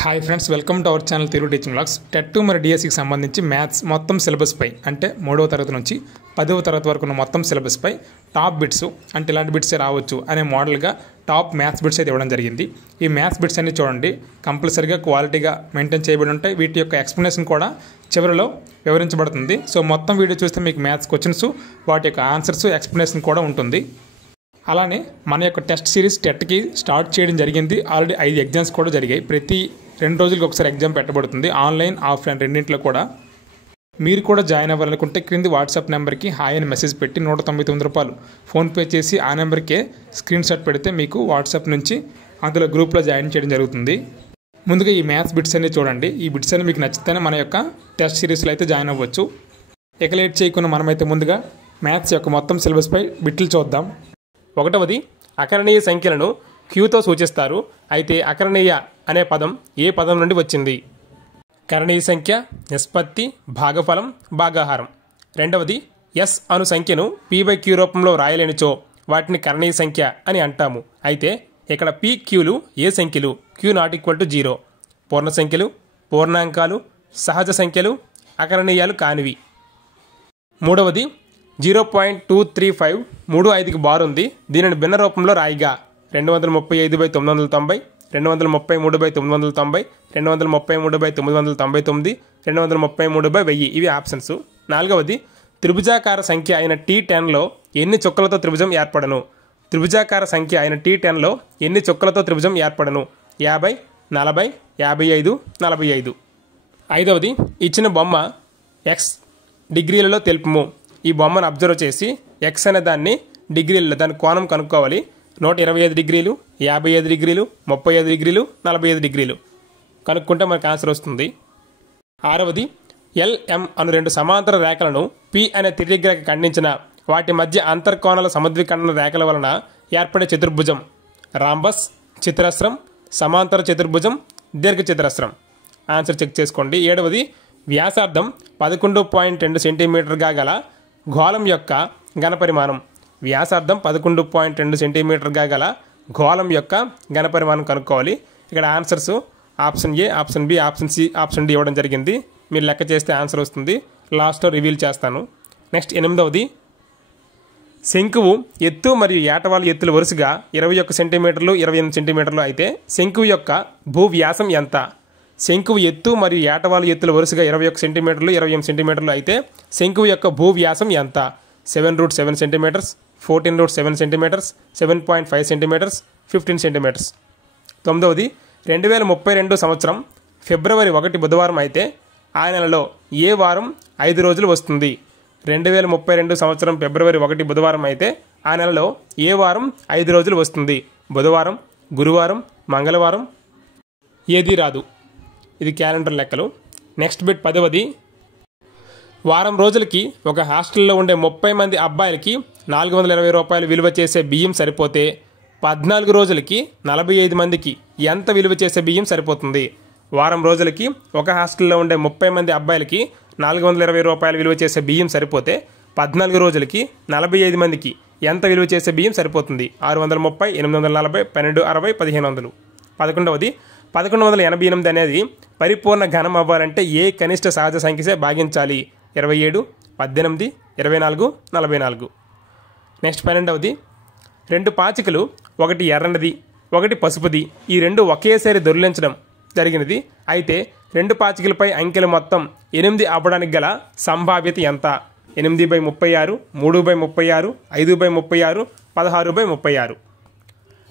Hi friends, welcome to our channel Telugu teaching blogs. TET 2 మరియు డిఎస్సికి సంబంధించి మ్యాథ్స్ మొత్తం సిలబస్పై అంటే 3వ తరగతి నుంచి 10వ తరగతి వరకు ఉన్న మొత్తం సిలబస్పై టాప్ బిట్స్ అంటే ఇలాంటి బిట్సే రావచ్చు అనే మోడల్గా టాప్ మ్యాథ్స్ బిట్స్ అయితే ఇవ్వడం జరిగింది. ఈ మ్యాథ్స్ బిట్స్ అన్ని చూడండి, కంపల్సరీగా క్వాలిటీగా మెయింటైన్ చేయబడి ఉంటాయి. వీటి యొక్క ఎక్స్ప్లెనేషన్ కూడా చివరిలో వివరించబడుతుంది. సో మొత్తం వీడియో చూస్తే మీకు మ్యాథ్స్ క్వశ్చన్స్, వాటి యొక్క ఆన్సర్స్, ఎక్స్ప్లెనేషన్ కూడా ఉంటుంది. అలానే మన యొక్క టెస్ట్ సిరీస్ టెట్కి స్టార్ట్ చేయడం జరిగింది. ఆల్రెడీ 5 ఎగ్జామ్స్ కూడా జరిగాయి. ప్రతి 2 రోజులకు ఒకసారి ఎగ్జామ్ పెట్టబడుతుంది, ఆన్లైన్ ఆఫ్లైన్ రెండింటిలో కూడా. మీరు కూడా జాయిన్ అవ్వాలనుకుంటే క్రింది వాట్సాప్ నెంబర్కి హాయ్ అని మెసేజ్ పెట్టి ₹199 ఫోన్పే చేసి ఆ నెంబర్కే స్క్రీన్ షాట్ పెడితే మీకు వాట్సాప్ నుంచి అందులో గ్రూప్లో జాయిన్ చేయడం జరుగుతుంది. ముందుగా ఈ మ్యాథ్స్ బిట్స్ అన్ని చూడండి. ఈ బిట్స్ అన్ని మీకు నచ్చితేనే మన యొక్క టెస్ట్ సిరీస్లో అయితే జాయిన్ అవ్వచ్చు. ఇక లేట్ చేయకుండా మనమైతే ముందుగా మ్యాథ్స్ యొక్క మొత్తం సిలబస్పై బిట్లు చూద్దాం. 1వది అకరణీయ సంఖ్యలను క్యూతో సూచిస్తారు. అయితే అకరణీయ అనే పదం ఏ పదం నుండి వచ్చింది? కరణీయ సంఖ్య, నిష్పత్తి, భాగఫలం, భాగాహారం. 2వది ఎస్ అను సంఖ్యను p/q రూపంలో రాయలేనిచో వాటిని కరణీయ సంఖ్య అని అంటాము. అయితే ఇక్కడ p, qలు ఏ సంఖ్యలు? q ≠ 0. పూర్ణ సంఖ్యలు, పూర్ణాంకాలు, సహజ సంఖ్యలు, అకరణీయాలు కానివి. 3వది 0.235 35కి బార్ ఉంది. దీనిని భిన్న రూపంలో రాయిగా 235/990, 233/990, 233/999, 233/1000 ఇవి ఆప్షన్స్. 4వది త్రిభుజాకార సంఖ్య అయిన T10లో ఎన్ని చుక్కలతో త్రిభుజం ఏర్పడను? త్రిభుజాకార సంఖ్య అయిన T10లో ఎన్ని చుక్కలతో త్రిభుజం ఏర్పడను? 50, 40, 55, 45. 5వది ఇచ్చిన బొమ్మ x డిగ్రీలలో తెలుపుము. ఈ బొమ్మను అబ్జర్వ్ చేసి x అనే దాన్ని డిగ్రీలలో దాని కోణం కనుక్కోవాలి. 125 డిగ్రీలు, 55 డిగ్రీలు, 35 డిగ్రీలు, 45 డిగ్రీలు కనుక్కుంటే మనకు ఆన్సర్ వస్తుంది. 6వది LM అను 2 సమాంతర రేఖలను P అనే తిర్యగ్రేఖ ఖండించిన వాటి మధ్య అంతర్కోణాల సమద్విఖండన రేఖల వలన ఏర్పడే చతుర్భుజం రాంబస్, చతురస్రం, సమాంతర చతుర్భుజం, దీర్ఘ చతురస్రం. ఆన్సర్ చెక్ చేసుకోండి. 7వది వ్యాసార్థం 11.2 సెంటీమీటర్గా గల గోళం యొక్క ఘనపరిమాణం. వ్యాసార్థం 11.2 సెంటీమీటర్గా గల గోళం యొక్క ఘనపరిమాణం కనుక్కోవాలి. ఇక్కడ answers option A, option B, option C, option D ఇవ్వడం జరిగింది. మీరు లెక్క చేస్తే ఆన్సర్ వస్తుంది. లాస్ట్లో రివీల్ చేస్తాను. నెక్స్ట్ 8వది శంకువు ఎత్తు మరియు ఏటవాలు ఎత్తులు వరుసగా 21 సెంటీమీటర్లు, 28 సెంటీమీటర్లు అయితే శంకువు యొక్క భూవ్యాసం ఎంత? శంకువు ఎత్తు మరియు ఏటవాలు ఎత్తులు వరుసగా 21 సెంటీమీటర్లు, 28 సెంటీమీటర్లు అయితే శంకువు యొక్క భూవ్యాసం ఎంత? 7√7 సెంటీమీటర్స్, 14√7 సెంటీమీటర్స్, 7.5 సెంటీమీటర్స్, 15 సెంటీమీటర్స్. 9వది 2032 సంవత్సరం ఫిబ్రవరి 1 బుధవారం అయితే ఆ నెలలో ఏ వారం 5 రోజులు వస్తుంది? 2032 సంవత్సరం ఫిబ్రవరి 1 బుధవారం అయితే ఆ నెలలో ఏ వారం 5 రోజులు వస్తుంది? బుధవారం, గురువారం, మంగళవారం, ఏదీ రాదు. ఇది క్యాలెండర్ లెక్కలు. నెక్స్ట్ బిట్ 10వది వారం రోజులకి ఒక హాస్టల్లో ఉండే 30 మంది అబ్బాయిలకి ₹420 విలువ చేసే బియ్యం సరిపోతే 14 రోజులకి 45 మందికి ఎంత విలువ చేసే బియ్యం సరిపోతుంది? వారం రోజులకి ఒక హాస్టల్లో ఉండే 30 మంది అబ్బాయిలకి ₹420 విలువ చేసే బియ్యం సరిపోతే 14 రోజులకి 45 మందికి ఎంత విలువ చేసే బియ్యం సరిపోతుంది? 630, 840, 1260, 1500. 11వది 1188 అనేది పరిపూర్ణ ఘనం అవ్వాలంటే ఏ కనిష్ట సహజ సంఖ్యసే భాగించాలి? 27, 18, 24, 44. నెక్స్ట్ 12వది 2 పాచికలు, ఒకటి ఎర్రనిది, ఒకటి పసుపుది. ఈ 2 ఒకేసారి దొర్లించడం జరిగినది. అయితే 2 పాచికలపై అంకెలు మొత్తం 8 అవ్వడానికి గల సంభావ్యత ఎంత? 8/36, 3/36, 5/36, 16/36.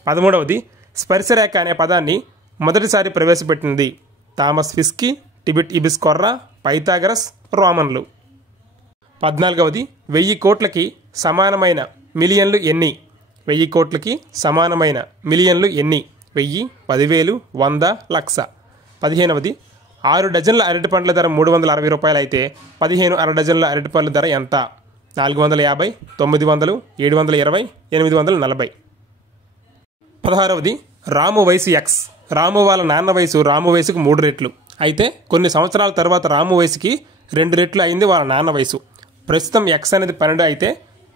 13వది స్పర్శరేఖ అనే పదాన్ని మొదటిసారి ప్రవేశపెట్టింది థామస్ ఫిస్కీ, టిబెట్ ఇబిస్ కొర్రా, పైథాగరస్, రోమన్లు. 14వది 1000 కోట్లకి సమానమైన మిలియన్లు ఎన్ని? 1000 కోట్లకి సమానమైన మిలియన్లు ఎన్ని? 1000, 10,000, 100, లక్ష. 15వది 6 డజన్ల అరటిపండ్ల ధర ₹360 అయితే 15 అర డజన్ల అరటిపండ్ల ధర ఎంత? 450, 900, 720, 840. 16వది రాము వయసు X. రాము వాళ్ళ నాన్న వయసు రాము వయసుకు 3 రెట్లు అయితే కొన్ని సంవత్సరాల తర్వాత రాము వయసుకి 2 రెట్లు అయింది వాళ్ళ నాన్న వయసు. ప్రస్తుతం X అనేది 12 అయితే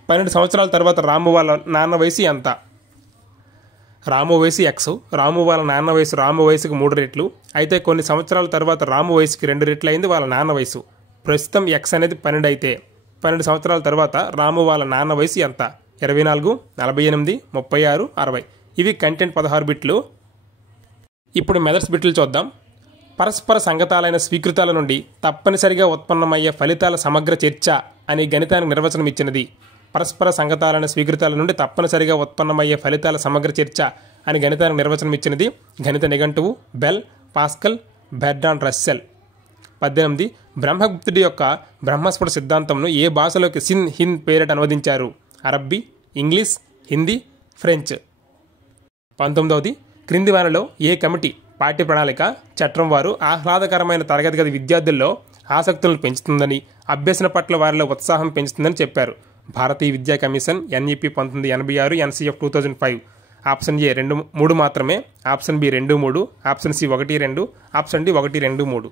12 సంవత్సరాల తర్వాత రాము వాళ్ళ నాన్న వయసు ఎంత? రాము వయసు ఎక్స్, రాము వాళ్ళ నాన్న వయసు రాము వయసుకు 3 రెట్లు. అయితే కొన్ని సంవత్సరాల తర్వాత రాము వయసుకి 2 రెట్లు అయింది వాళ్ళ నాన్న వయసు. ప్రస్తుతం ఎక్స్ అనేది 12 అయితే 12 సంవత్సరాల తర్వాత రాము వాళ్ళ నాన్న వయసు ఎంత? 24, 48, 36, 60. ఇవి కంటెంట్ 16 బిట్లు. ఇప్పుడు మెథడ్స్ బిట్లు చూద్దాం. పరస్పర సంగతాలైన స్వీకృతాల నుండి తప్పనిసరిగా ఉత్పన్నమయ్యే ఫలితాల సమగ్ర చర్చ అనే గణితానికి నిర్వచనం ఇచ్చినది. పరస్పర సంగతాలైన స్వీకృతాల నుండి తప్పనిసరిగా ఉత్పన్నమయ్యే ఫలితాల సమగ్ర చర్చ అని గణితానికి నిర్వచనం ఇచ్చినది గణిత నిఘంటువు, బెల్, పాస్కల్, బెర్ట్రాండ్ రస్సెల్. 18 బ్రహ్మగుప్తుడి యొక్క బ్రహ్మస్ఫుట సిద్ధాంతంను ఏ భాషలోకి సిన్ హింద్ పేరిట అనువదించారు? అరబ్బీ, ఇంగ్లీష్, హిందీ, ఫ్రెంచ్. 19 క్రింది వారిలో ఏ కమిటీ పాఠ్య ప్రణాళిక చట్టం వారు ఆహ్లాదకరమైన తరగతి గది విద్యార్థుల్లో ఆసక్తులను పెంచుతుందని, అభ్యసన పట్ల వారిలో ఉత్సాహం పెంచుతుందని చెప్పారు? భారతీయ విద్యా commission, NEP 1986, NCF 2005. Option A 2, 3 మాత్రమే, option B 2, 3, option C 1, 2, option D 1, 2, 3.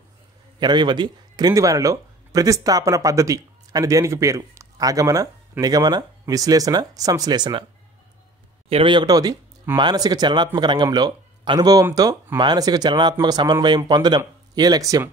20 క్రింది వారిలో ప్రతిస్థాపన పద్ధతి అని దేనికి పేరు? ఆగమన, నిగమన, విశ్లేషణ, సంశ్లేషణ. 21 మానసిక చలనాత్మక రంగంలో అనుభవంతో మానసిక చలనాత్మక సమన్వయం పొందడం ఏ లక్ష్యం?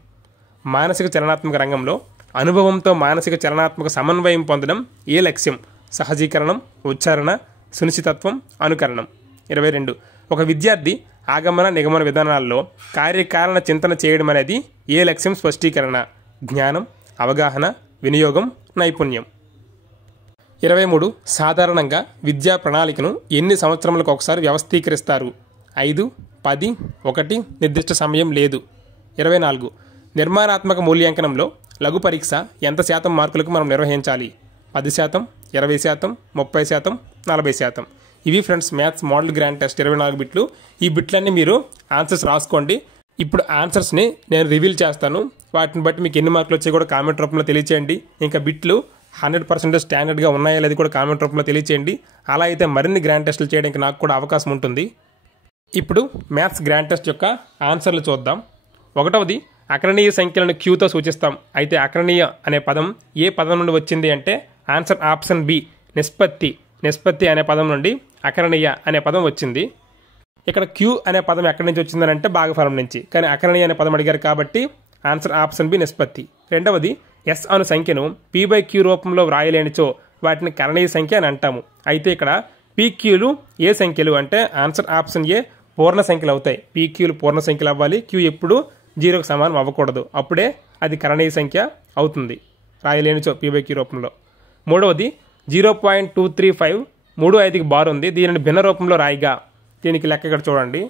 మానసిక చలనాత్మక రంగంలో అనుభవంతో మానసిక చలనాత్మక సమన్వయం పొందడం ఏ లక్ష్యం? సహజీకరణం, ఉచ్చారణ, సునిశ్చితత్వం, అనుకరణం. 22 ఒక విద్యార్థి ఆగమన నిగమన విధానాల్లో కార్యకారణ చింతన చేయడం అనేది ఏ లక్ష్యం స్పష్టీకరణ? జ్ఞానం, అవగాహన, వినియోగం, నైపుణ్యం. 23 సాధారణంగా విద్యా ప్రణాళికను ఎన్ని సంవత్సరములకు ఒకసారి వ్యవస్థీకరిస్తారు? 5, 10, 1, నిర్దిష్ట సమయం లేదు. 24 నిర్మాణాత్మక మూల్యాంకనంలో లఘు పరీక్ష ఎంత శాతం మార్కులకు మనం నిర్వహించాలి? 10%, 20%, 30%, 40%. ఇవి friends maths model grand test 24 బిట్లు. ఈ బిట్లన్నీ మీరు ఆన్సర్స్ రాసుకోండి. ఇప్పుడు ఆన్సర్స్ని నేను రివీల్ చేస్తాను. వాటిని బట్టి మీకు ఎన్ని మార్కులు వచ్చాయి కూడా కామెంట్ రూపంలో తెలియచేయండి. ఇంకా బిట్లు 100% స్టాండర్డ్గా ఉన్నాయా లేదు కూడా కామెంట్ రూపంలో తెలియచేయండి. అలా అయితే మరిన్ని గ్రాండ్ టెస్టులు చేయడానికి నాకు కూడా అవకాశం ఉంటుంది. ఇప్పుడు మ్యాథ్స్ గ్రాండ్ టెస్ట్ యొక్క ఆన్సర్లు చూద్దాం. 1వది అకరణీయ సంఖ్యలను క్యూతో సూచిస్తాం. అయితే అకరణీయ అనే పదం ఏ పదం నుండి వచ్చింది అంటే ఆన్సర్ ఆప్షన్ బి నిష్పత్తి. నిష్పత్తి అనే పదం నుండి అకరణీయ అనే పదం వచ్చింది. ఇక్కడ క్యూ అనే పదం ఎక్కడి నుంచి వచ్చిందని అంటే భాగఫలం నుంచి, కానీ అకరణీయ అనే పదం అడిగారు కాబట్టి ఆన్సర్ ఆప్షన్ బి నిష్పత్తి. 2వది ఎస్ అను సంఖ్యను P/Q రూపంలో వ్రాయలేనిచో వాటిని కరణీయ సంఖ్య అని అంటాము. అయితే ఇక్కడ PQలు ఏ సంఖ్యలు అంటే ఆన్సర్ ఆప్షన్ ఏ పూర్ణ సంఖ్యలు అవుతాయి. PQలు పూర్ణ సంఖ్యలు అవ్వాలి. Q ఎప్పుడు 0కు సమానం అవ్వకూడదు. అప్పుడే అది కరణీయ సంఖ్య అవుతుంది రాయలేనిచో P/Q రూపంలో. 3వది 0.235 35కి బార్ ఉంది. దీనిని భిన్న రూపంలో రాయిగా. దీనికి లెక్క ఇక్కడ చూడండి.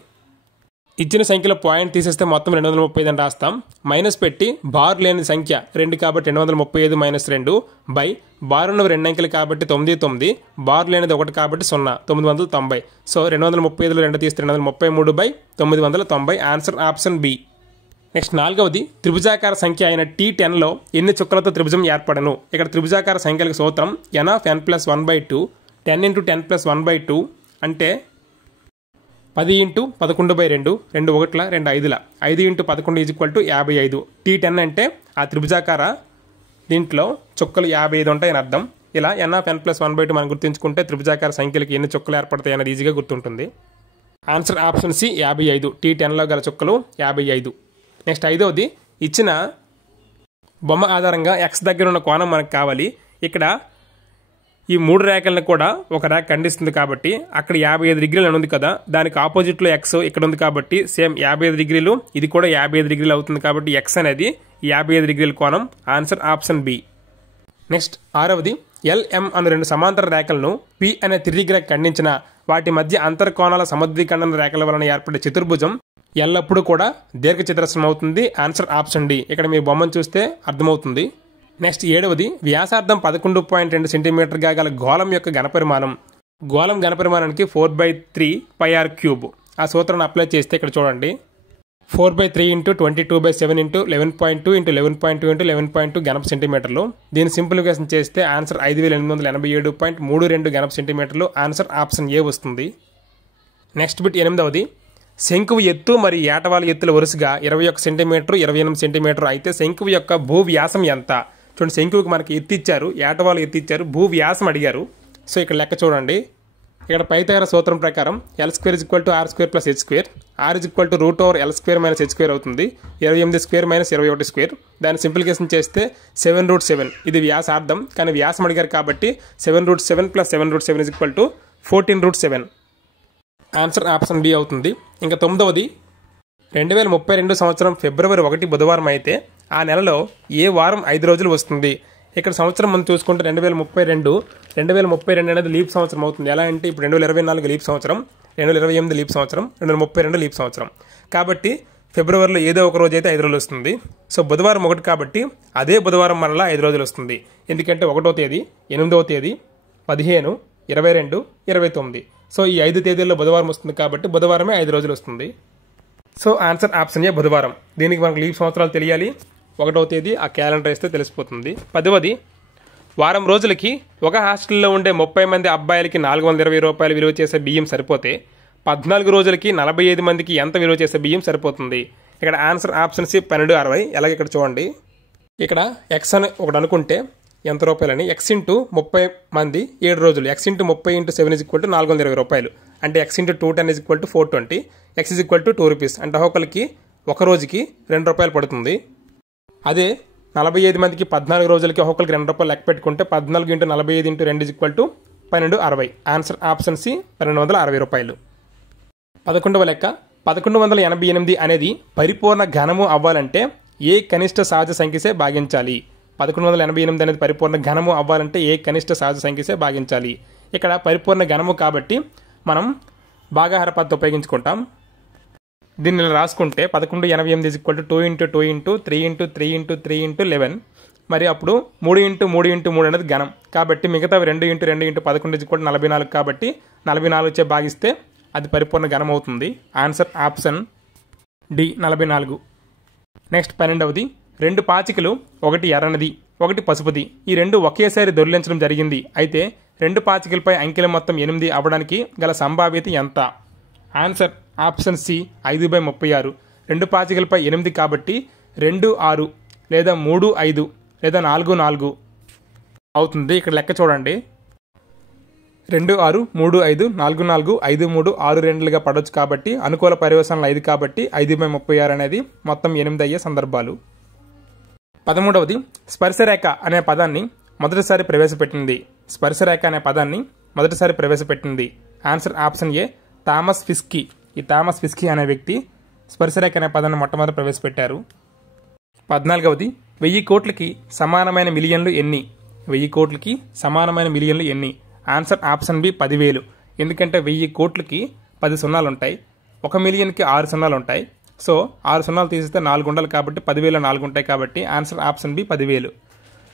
ఇచ్చిన సంఖ్యలో పాయింట్ తీసేస్తే మొత్తం 235 అని రాస్తాం. మైనస్ పెట్టి బార్ లేని సంఖ్య 2 కాబట్టి 235 - 2 బై బార్ ఉన్నవి 2 అంకెలు కాబట్టి 99, బార్ లేనిది 1 కాబట్టి 0, 990. సో 235లో 2 తీస్తే 233/990. Answer option B. నెక్స్ట్ 4వది త్రిభుజాకార సంఖ్య అయిన T10లో ఎన్ని చుక్కలతో త్రిభుజం ఏర్పడను? ఇక్కడ త్రిభుజాకార సంఖ్యలకు సూత్రం n of n + 1/2 10 × 10 + 1/2 అంటే 10 × 11/2 2 1ల 2 5ల 5 × 11 = 55. T10 అంటే ఆ త్రిభుజాకార దీంట్లో చుక్కలు 55 ఉంటాయని అర్థం. ఇలా n of n + 1/2 మనం గుర్తుంచుకుంటే త్రిభుజాకార సంఖ్యలకి ఎన్ని చుక్కలు ఏర్పడతాయి అనేది ఈజీగా గుర్తుంటుంది. Answer option C 55. T10లో గల చుక్కలు 55. నెక్స్ట్ 5వది ఇచ్చిన బొమ్మ ఆధారంగా x దగ్గర ఉన్న కోణం మనకు కావాలి. ఇక్కడ ఈ 3 రేఖలను కూడా ఒక రేఖ ఖండిస్తుంది కాబట్టి అక్కడ 55 డిగ్రీలు అని ఉంది కదా, దానికి ఆపోజిట్లో x ఇక్కడ ఉంది కాబట్టి సేమ్ 55 డిగ్రీలు, ఇది కూడా 55 డిగ్రీలు అవుతుంది కాబట్టి x అనేది 55 డిగ్రీల కోణం. Answer option B. నెక్స్ట్ 6వది LM అను 2 సమాంతర రేఖలను P అనే త్రిరేఖ ఖండించిన వాటి మధ్య అంతర్కోణాల సమద్విఖండన రేఖల వలన ఏర్పడే చతుర్భుజం ఎల్లప్పుడూ కూడా దీర్ఘచతురస్రం అవుతుంది. Answer option D. ఇక్కడ మీ బొమ్మను చూస్తే అర్థమవుతుంది. నెక్స్ట్ 7వది వ్యాసార్థం 11.2 సెంటీమీటర్గా గల గోళం యొక్క ఘనపరిమాణం. గోళం ఘనపరిమాణానికి 4/3πr³. ఆ సూత్రాన్ని అప్లై చేస్తే ఇక్కడ చూడండి 4/3 × 22/7 × 11.2 × 11.2 × 11.2 ఘనపు సెంటీమీటర్లు. దీన్ని సింప్లిఫికేషన్ చేస్తే ఆన్సర్ 5887.32 ఘనపు సెంటీమీటర్లు. ఆన్సర్ ఆప్షన్ ఏ వస్తుంది. నెక్స్ట్ బిట్ 8వది శంకువు ఎత్తు మరియు ఏటవాల ఎత్తుల వరుసగా 21 సెంటీమీటర్ 28 సెంటీమీటర్ అయితే శంకువు యొక్క భూ వ్యాసం ఎంత? చూడండి, శంకువుకి మనకి ఎత్తిచ్చారు, ఏటవాలు ఎత్తిచ్చారు, భూ వ్యాసం అడిగారు. సో ఇక్కడ లెక్క చూడండి ఇక్కడ పైథాగరస్ సూత్రం ప్రకారం L² = R² + H², R √L² - H² అవుతుంది. 28² - 21². దాన్ని సింప్లికేషన్ చేస్తే 7√7. ఇది వ్యాసార్థం, కానీ వ్యాసం అడిగారు కాబట్టి 7√7 + 7√7 = 14√7. ఆన్సర్ ఆప్షన్ బి అవుతుంది. ఇంకా 9వది 2032 సంవత్సరం ఫిబ్రవరి 1 బుధవారం అయితే ఆ నెలలో ఏ వారం 5 రోజులు వస్తుంది? ఇక్కడ సంవత్సరం మనం చూసుకుంటే 2032 అనేది లీప్ సంవత్సరం అవుతుంది. ఎలా అంటే ఇప్పుడు 2024 లీప్ సంవత్సరం, 2028 లీప్ సంవత్సరం, 2032 లీప్ సంవత్సరం. కాబట్టి ఫిబ్రవరిలో ఏదో ఒక రోజు అయితే 5 రోజులు వస్తుంది. సో బుధవారం 1 కాబట్టి అదే బుధవారం మరలా 5 రోజులు వస్తుంది. ఎందుకంటే 1వ తేదీ, 8వ తేదీ, 15, 22, 29. సో ఈ 5 తేదీల్లో బుధవారం వస్తుంది కాబట్టి బుధవారమే 5 రోజులు వస్తుంది. సో ఆన్సర్ ఆప్షన్ ఏ బుధవారం. దీనికి మనకు లీప్ సంవత్సరాలు తెలియాలి. 1వ తేదీ ఆ క్యాలెండర్ వేస్తే తెలిసిపోతుంది. 10వది వారం రోజులకి ఒక హాస్టల్లో ఉండే 30 మంది అబ్బాయిలకి 420 రూపాయలు విలువ చేసే బియ్యం సరిపోతే 14 రోజులకి 45 మందికి ఎంత విలువ చేసే బియ్యం సరిపోతుంది? ఇక్కడ ఆన్సర్ ఆప్షన్ సి 1260. అలాగే ఇక్కడ చూడండి, ఇక్కడ ఎక్స్ అని ఒకటి అనుకుంటే ఎంత రూపాయలని, ఎక్స్ ఇంటూ 30 మంది 7 రోజులు, ఎక్స్ ఇంటూ 30 × 7 = 420 రూపాయలు. అంటే ఎక్స్ ఇంటూ 210 = 420, ఎక్స్ = 2 రూపీస్. అంటే ఒక్కొక్కరికి ఒక రోజుకి 2 రూపాయలు పడుతుంది. అదే 45 మందికి 14 రోజులకి ఒక్కొక్కరికి 2 రూపాయలు లెక్క పెట్టుకుంటే 14 × 45 × 2 = 1260. ఆన్సర్ ఆప్షన్ సి 1260 రూపాయలు. 11వ లెక్క 1188 అనేది పరిపూర్ణ ఘనము అవ్వాలంటే ఏ కనిష్ట సహజ సంఖ్యసే భాగించాలి? 1188 అనేది పరిపూర్ణ ఘనము అవ్వాలంటే ఏ కనిష్ట సహజ సంఖ్యసే భాగించాలి? ఇక్కడ పరిపూర్ణ ఘనము కాబట్టి మనం భాగాహార పద్ధతి ఉపయోగించుకుంటాం. దీన్ని ఇలా రాసుకుంటే 1188 = 2 × 2 × 3 × 3 × 3 × 11. మరి అప్పుడు 3 × 3 × 3 అనేది ఘనం కాబట్టి మిగతావి 2 × 2 × 11 = 44 కాబట్టి 44 చే భాగిస్తే అది పరిపూర్ణ ఘనం అవుతుంది. Answer option D 44. నెక్స్ట్ 12వది 2 పాచికలు, ఒకటి ఎర్రనది, ఒకటి పసుపుది. ఈ 2 ఒకేసారి దొర్లించడం జరిగింది. అయితే 2 పాచికలపై అంకెల మొత్తం 8 అవ్వడానికి గల సంభావ్యత ఎంత? Answer option C 5/36. 2 పాచికలపై 8 కాబట్టి 2, 6 లేదా 3, 5 లేదా 4, 4 అవుతుంది. ఇక్కడ లెక్క చూడండి, 2, 6, 3, 5, 4, 4, 5, 3, 6 రెండులుగా పడవచ్చు కాబట్టి అనుకూల పర్యవసానాలు 5 కాబట్టి 5/36 అనేది మొత్తం 8 అయ్యే సందర్భాలు. 13వది స్పర్శరేఖ అనే పదాన్ని మొదటిసారి ప్రవేశపెట్టింది. స్పర్శరేఖ అనే పదాన్ని మొదటిసారి ప్రవేశపెట్టింది. Answer option A Thomas Fiske. ఈ థామస్ ఫిస్కీ అనే వ్యక్తి స్పర్శరేఖ అనే పదాన్ని మొట్టమొదటి ప్రవేశపెట్టారు. 14వది 1000 కోట్లకి సమానమైన మిలియన్లు ఎన్ని? 1000 కోట్లకి సమానమైన మిలియన్లు ఎన్ని? Answer option B 10,000. ఎందుకంటే 1000 కోట్లకి 10 సున్నాలు ఉంటాయి, 1 మిలియన్కి 6 సున్నాలు ఉంటాయి. సో 6 సున్నాలు తీసిస్తే 4 ఉండాలి కాబట్టి 10,000 4 ఉంటాయి కాబట్టి ఆన్సర్ ఆప్షన్ బి 10,000.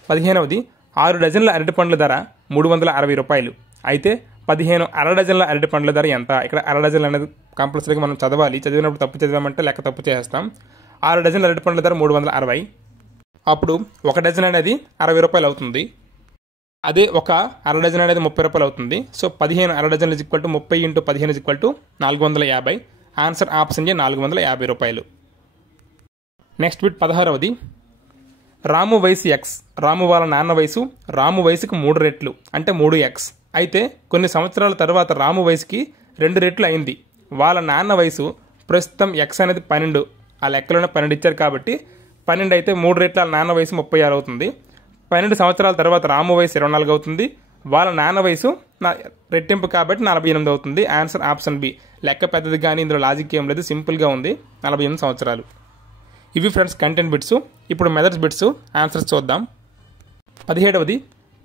15వది 6 డజన్ల అరటిపండ్ల ధర 360 రూపాయలు. అయితే 15 అర డజన్ల అరటిపండ్ల ధర ఎంత? ఇక్కడ అర డజన్లు అనేది కంపల్సరీగా మనం చదవాలి. చదివినప్పుడు తప్పు చదివామంటే లెక్క తప్పు చేస్తాం. 6 డజన్ల అరటిపండ్ల ధర 360. అప్పుడు 1 డజన్ అనేది 60 రూపాయలు అవుతుంది. అదే ఒక అర డజన్ అనేది 30 రూపాయలు అవుతుంది. సో 15 అర డజన్లు = 30 × 15 = 450. ఆన్సర్ ఆప్షన్ ఏ 450 రూపాయలు. నెక్స్ట్ బిట్ 16వది రాము వయసు ఎక్స్, రాము వాళ్ళ నాన్న వయసు రాము వయసుకు 3 రెట్లు అంటే 3x. అయితే కొన్ని సంవత్సరాల తర్వాత రాము వయసుకి 2 రెట్లు అయింది. వాళ్ళ నాన్న వయసు ప్రస్తుతం ఎక్స్ అనేది 12. ఆ లెక్కలోనే 12 ఇచ్చారు కాబట్టి 12 అయితే 3 రెట్ల వాళ్ళ నాన్న వయసు 36 అవుతుంది. 12 సంవత్సరాల తర్వాత రాము వయసు 24 అవుతుంది. వాళ్ళ నాన్న వయసు రెట్టింపు కాబట్టి 48 అవుతుంది. Answer option B. లెక్క పెద్దది కానీ ఇందులో లాజిక్ ఏం లేదు, సింపుల్గా ఉంది. 48 సంవత్సరాలు. ఇవి ఫ్రెండ్స్ కంటెంట్ బిట్స్. ఇప్పుడు మెథడ్స్ బిట్స్ ఆన్సర్స్ చూద్దాం. 17వది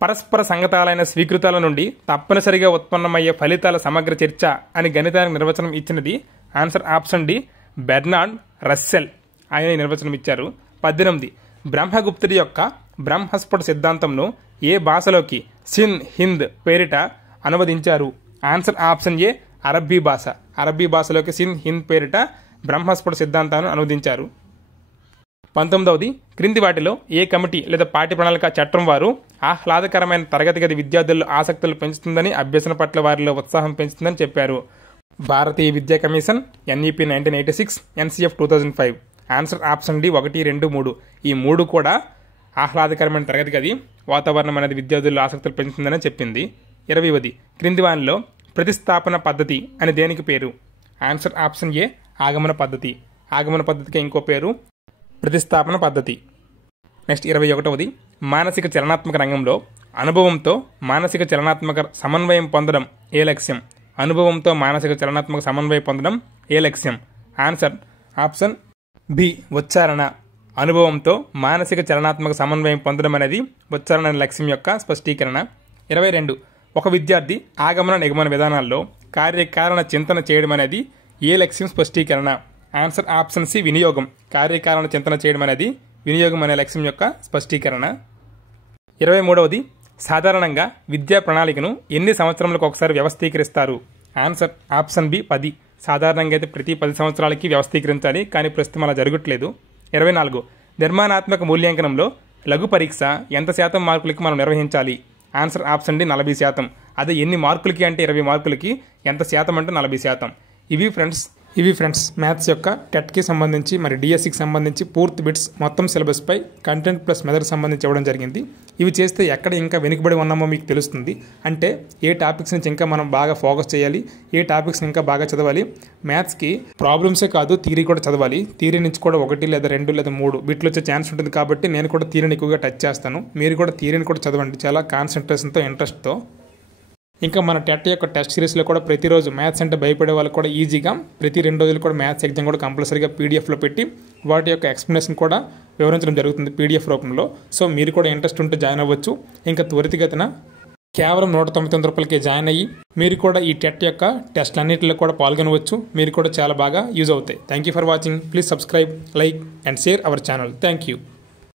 పరస్పర సంగతాలైన స్వీకృతాల నుండి తప్పనిసరిగా ఉత్పన్నమయ్యే ఫలితాల సమగ్ర చర్చ అని గణితానికి నిర్వచనం ఇచ్చినది. Answer option D Bernard Russell. ఆయన నిర్వచనం ఇచ్చారు. 18 బ్రహ్మగుప్తుడి యొక్క బ్రహ్మస్ఫుట సిద్ధాంతంను ఏ భాషలోకి సిన్ హింద్ పేరిట అనువదించారు? ఆన్సర్ ఆప్షన్ ఏ అరబ్బీ భాష. అరబ్బీ భాషలోకి సిన్ హింద్ పేరిట బ్రహ్మస్ఫుట సిద్ధాంతాన్ని అనువదించారు. 19వది క్రింది వాటిలో ఏ కమిటీ లేదా పాఠ్య ప్రణాళిక చట్టం వారు ఆహ్లాదకరమైన తరగతి గది విద్యార్థుల్లో ఆసక్తులు పెంచుతుందని, అభ్యసన పట్ల వారిలో ఉత్సాహం పెంచుతుందని చెప్పారు? భారతీయ విద్యా commission, NEP 1986, NCF 2005. Answer option D 1, 2, 3. ఈ 3 కూడా ఆహ్లాదకరమైన తరగతి గది వాతావరణం అనేది విద్యార్థుల్లో ఆసక్తులు పెంచుతుందని చెప్పింది. 20వది క్రింది వానిలో ప్రతిస్థాపన పద్ధతి అని దేనికి పేరు? ఆన్సర్ ఆప్షన్ ఏ ఆగమన పద్ధతి. ఆగమన పద్ధతికి ఇంకో పేరు ప్రతిస్థాపన పద్ధతి. నెక్స్ట్ 21వది, మానసిక చలనాత్మక రంగంలో అనుభవంతో మానసిక చలనాత్మక సమన్వయం పొందడం ఏ లక్ష్యం? అనుభవంతో మానసిక చలనాత్మక సమన్వయం పొందడం ఏ లక్ష్యం? ఆన్సర్ ఆప్షన్ బి ఉచ్చారణ. అనుభవంతో మానసిక చలనాత్మక సమన్వయం పొందడం అనేది ఉచ్చారణ అనే లక్ష్యం యొక్క స్పష్టీకరణ. 22, ఒక విద్యార్థి ఆగమన నిగమన విధానాల్లో కార్యకారణ చింతన చేయడం అనేది ఏ లక్ష్యం స్పష్టీకరణ? ఆన్సర్ ఆప్షన్ సి వినియోగం. కార్యకారణ చింతన చేయడం అనేది వినియోగం అనే లక్ష్యం యొక్క స్పష్టీకరణ. 23వది, సాధారణంగా విద్యా ప్రణాళికను ఎన్ని సంవత్సరాలకు ఒకసారి వ్యవస్థీకరిస్తారు? Answer option B 10. సాధారణంగా అయితే ప్రతి 10 సంవత్సరాలకి వ్యవస్థీకరించాలి, కానీ ప్రస్తుతం అలా జరగట్లేదు. 24, నిర్మాణాత్మక మూల్యాంకనంలో లఘు పరీక్ష ఎంత శాతం మార్కులకి మనం నిర్వహించాలి? Answer option D 40%. అదే ఎన్ని మార్కులకి అంటే 20 మార్కులకి, ఎంత శాతం అంటే 40%. ఇవి ఫ్రెండ్స్ మ్యాథ్స్ యొక్క టెట్కి సంబంధించి మరి డిఎస్సికి సంబంధించి పూర్తి బిట్స్ మొత్తం సిలబస్పై కంటెంట్ ప్లస్ మెథడ్ సంబంధించి ఇవ్వడం జరిగింది. ఇవి చేస్తే ఎక్కడ ఇంకా వెనుకబడి ఉన్నామో మీకు తెలుస్తుంది. అంటే ఏ టాపిక్స్ నుంచి ఇంకా మనం బాగా ఫోకస్ చేయాలి, ఏ టాపిక్స్ ఇంకా బాగా చదవాలి. మ్యాథ్స్కి ప్రాబ్లమ్సే కాదు, థియరీ కూడా చదవాలి. థియరీ నుంచి కూడా 1 లేదా 2 లేదా 3 బిట్లు వచ్చే ఛాన్స్ ఉంటుంది. కాబట్టి నేను కూడా థియరీని ఎక్కువగా టచ్ చేస్తాను. మీరు కూడా థియరీని కూడా చదవండి చాలా కాన్సన్ట్రేషన్తో, ఇంట్రెస్ట్తో. ఇంకా మన టెట్ యొక్క టెస్ట్ సిరీస్లో కూడా ప్రతిరోజు మ్యాథ్స్ అంటే భయపడే వాళ్ళు కూడా ఈజీగా ప్రతి 2 రోజులు కూడా మ్యాథ్స్ ఎగ్జామ్ కూడా కంపల్సరీగా పీడిఎఫ్లో పెట్టి వాటి యొక్క ఎక్స్ప్లెనేషన్ కూడా వివరించడం జరుగుతుంది పీడిఎఫ్ రూపంలో. సో మీరు కూడా ఇంట్రెస్ట్ ఉంటే జాయిన్ అవ్వచ్చు. ఇంకా త్వరితగతిన కేవలం 199 రూపాయలకే జాయిన్ అయ్యి మీరు కూడా ఈ టెట్ యొక్క టెస్ట్లన్నింటిలో కూడా పాల్గొనవచ్చు. మీరు కూడా చాలా బాగా యూజ్ అవుతాయి. Thank you for watching. Please subscribe, like and share our channel. Thank you.